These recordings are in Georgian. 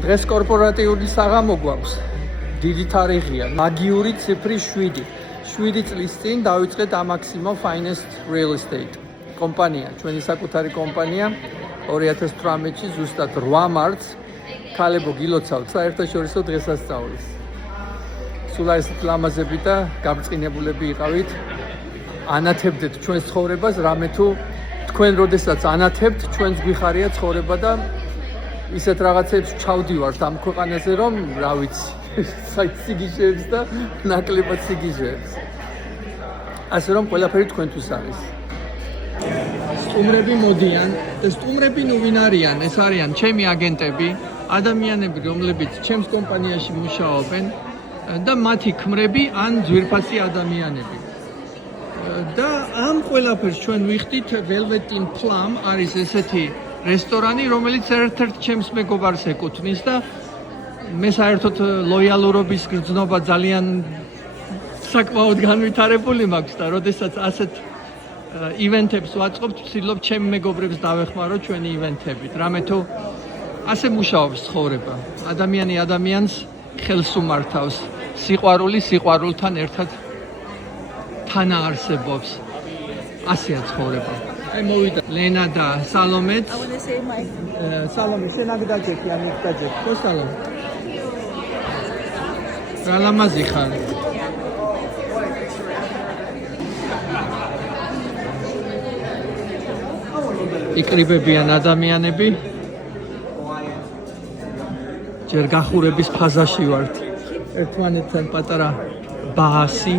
დღეს კორპორატიული საღამო გვაქვს. დიდი თარიღია. მაგიური ციფრი 7. 7 წლის წინ დავიწყეთ Amaximo Finest Real Estate კომპანია, ჩვენი საკუთარი კომპანია 2018-ში ზუსტად 8 მარტს ქალებო გილოცავთ საერთაშორისო დღესასწაულის. სულ ეს ლამაზები და გამწყინებულები იყავით. ანათებდეთ ჩვენს ცხოვრებას, რამე თუ თქვენ როდესაც ანათებთ, ჩვენს გვიხარია ცხოვრება და ისეთ რაღაცებს ჩავდივართ ამ ქვეყანაზე, რომ რა ვიცი, სიგიჟეებს და ნაკლებად სიგიჟეებს. ასე რომ ყველაფერი თქვენთვის არის. სტუმრები მოდიან, სტუმრები ნუ ვინ არიან? ეს არიან ჩემი აგენტები, ადამიანები, რომლებიც ჩემს კომპანიაში მუშაობენ და მათი ქმრები ან ძვირფასი ადამიანები. და ამ ყველაფერს ჩვენ ვიხდით Velvet in Plum არის ესეთი რესტორანი, რომელიც ერთ-ერთ ჩემს მეგობარს ეკუთვნის და მე საერთოდ ლოიალურობის გრძნობა ძალიან საკმაოდ განვითარებული მაქვს და როდესაც ასეთ ივენთებს ვაწყობთ, ვცდილობ ჩემ მეგობრებს დავეხმარო ჩვენი ივენთებით. რამე თუ ასე მუშაობს ცხოვრება. ადამიანი ადამიანს ხელს უმართავს. სიყვარული სიყვარულთან ერთად თანაარსებობს. ასეა ცხოვრება. აი მოვიდა ლენა და სალომეც. სალომე, შენ აქ დაჯექი, ამ იქ დაჯექი. ხო სალომე? რა ლამაზი ხარ. იკრიბებიან ადამიანები. ჯერ გახურების ფაზაში ვართ. ერთმანეთთან პატარა ბაასი,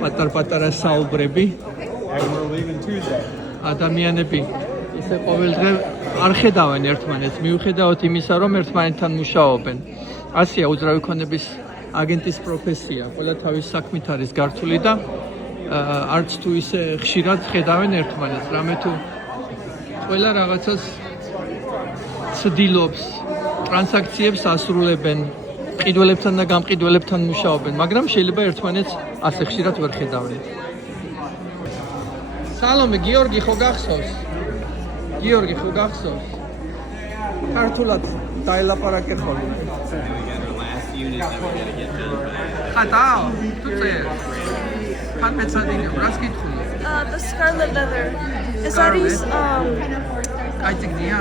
პატარ-პატარა საუბრები. ადამიანები ისე ყოველდღე არ ხედავენ ერთმანეთს, მიუხედავად იმისა, რომ ერთმანეთთან მუშაობენ. ასეა უძრავი ქონების აგენტის პროფესია. ყველა თავის საქმით არის გართული და არც თუ ისე ხშირად ხედავენ ერთმანეთს. რამე თუ ყველა რაღაცას ცდილობს, ტრანზაქციებს ასრულებენ, მყიდველებთან და გამყიდველებთან მუშაობენ, მაგრამ შეიძლება ერთმანეთს ასე ხშირად ვერ ხედავენ. სალომე, გიორგი ხო გახსოვს? გიორგი ხო გახსოვს? ქართულად დაელაპარაკე ხოლმე. ხატაო, თუ წერ. ხან მეცადინე, რას გითხული? The scarlet leather. ეს არის აი წიგნია?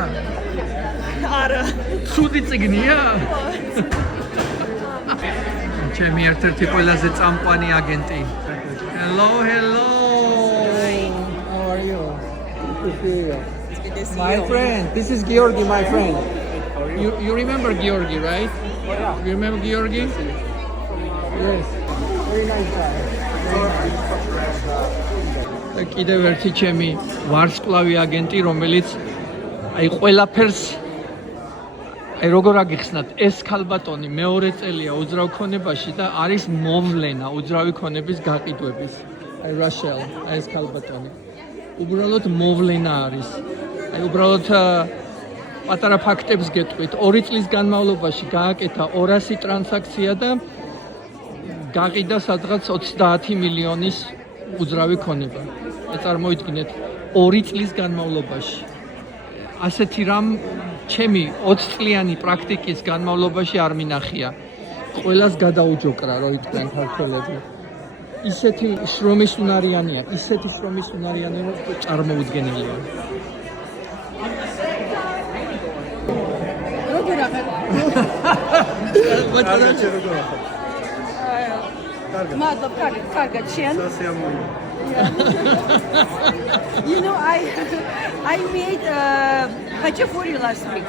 არა. ცუდი წიგნია? ჩემი ერთ-ერთი ყველაზე წამყვანი აგენტი. Hello, hello. How are you? Good to see you. My friend, this is Georgi, my friend. You remember Georgi, right? You remember Georgi? Yes. Very nice guy. კიდევ ერთი ჩემი ვარსკვლავი აგენტი, რომელიც აი ყველაფერს აი როგორ აგიხსნათ, ეს ქალბატონი მეორე წელია უძრავ ქონებაში და არის მოვლენა უძრავი ქონების გაყიდვების. აი რაშელ, აი ეს ქალბატონი. უბრალოდ მოვლენა არის. აი უბრალოდ პატარა ფაქტებს გეტყვით. 2 წლის განმავლობაში გააკეთა 200 ტრანზაქცია და გაყიდა სადღაც 30 მილიონის უძრავი ქონება. წარმოიდგინეთ 2 წლის განმავლობაში. ასეთი რამ ჩემი 20 წლიანი პრაქტიკის განმავლობაში არ მინახია. ყველას გადაუჯოკრა, რო იყვნენ ქართველები. ისეთი შრომის უნარიანია, ისეთი შრომის უნარიანი, რომ წარმოუდგენელია. როგორ აღარ? მადლობ, კარგად, შენ? You know, I made hachapuri last week.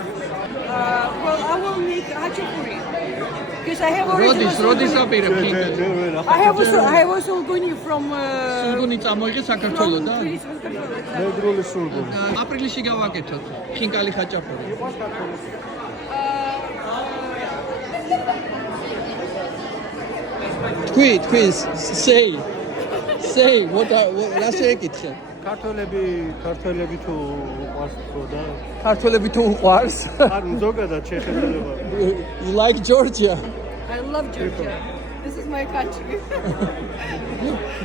Well, I will make hachapuri because I have already. Rodis აპირებ კიდე. I have also Sulguni from. Sulguni წამოიღე საქართველოდან. მეგრული სულგუნი. აპრილში გავაკეთოთ. ხინკალი ხაჭაპური. თქვი, say, what რა შეეკითხე? ქართველები თუ უყვარს და ქართველები თუ უყვარს? არ ზოგადად შეხედულება. You like Georgia? I love Georgia. This is my country.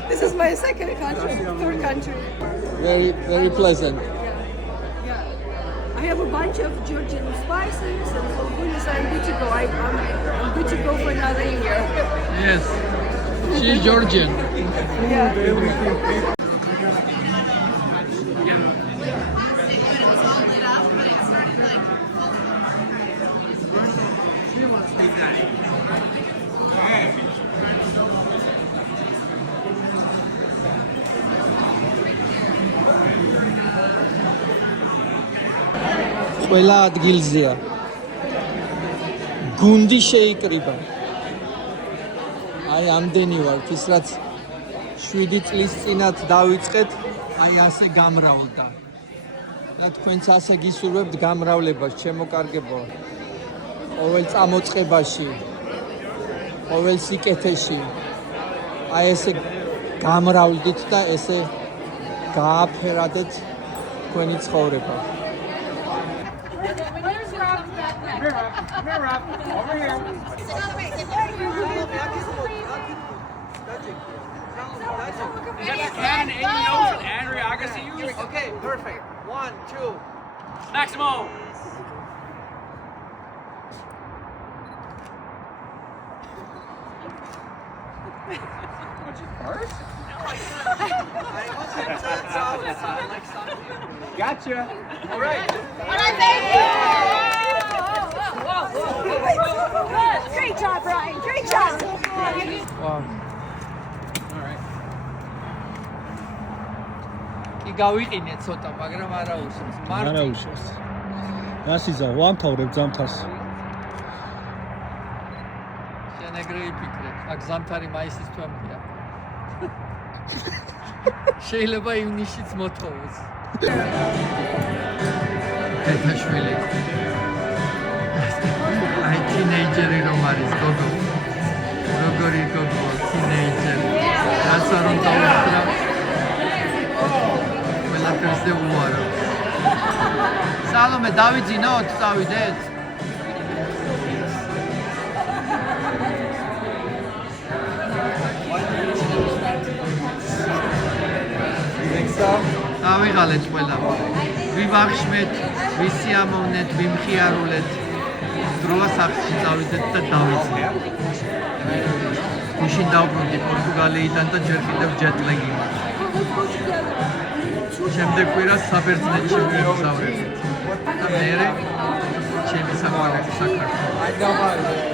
This is my second country, third country. Very pleasant. Yeah. I have a bunch of Georgian spices and Sulguni sandwiches. I'm good to go for another year. Yes. She's Georgian. Yeah. ყველა ადგილზეა. გუნდი შეიკრიბა. აი ამდენი ვართ, ის რაც 7 წლის წინათ დავიწყეთ, აი ასე გამრავლდა. და თქვენც ასე გისურვებთ გამრავლებას, ჩემო კარგებო. ყოველ წამოწყებაში, ყოველ სიკეთეში. აი ესე გამრავლდით და ესე გააფერადეთ თქვენი ცხოვრება. Mirror up. Over here. Kevin, Amy knows and Andrea Agassi use. Okay, perfect. 1, 2. Maximo. Gotcha. All right. Great job, Brian. Great job. Wow. All right. კი გავიყინე ცოტა, მაგრამ არა უშავს. არა უშავს. გასიზა, ვამთავრებ ძამთას. შენეგრე იფიქრე, აქ ზამთარი მაისის თვემდეა. შეიძლება ივნისშიც მოთხოვოს. ეთაშვილი. აი თინეიჯერი რომ არის, გოგო. როგორი გოგო, თინეიჯერი. რაცა რომ დავუხრა. ყველაფერზე უარო. სალომე, დავიძინოთ, წავიდეთ. ავიღალეთ ყველა. ვიბაღშმეთ, ვისიამოვნეთ, ვიმხიარულეთ. დროა სახლში წავიდეთ და დავიწყეთ. გუშინ დავბრუნდი პორტუგალიიდან და ჯერ კიდევ ჯეტლეგი მაქვს. შემდეგ კვირას საბერძნეთში ვიმსავრებთ. და მერე ჩემი საყვარელი საქართველო.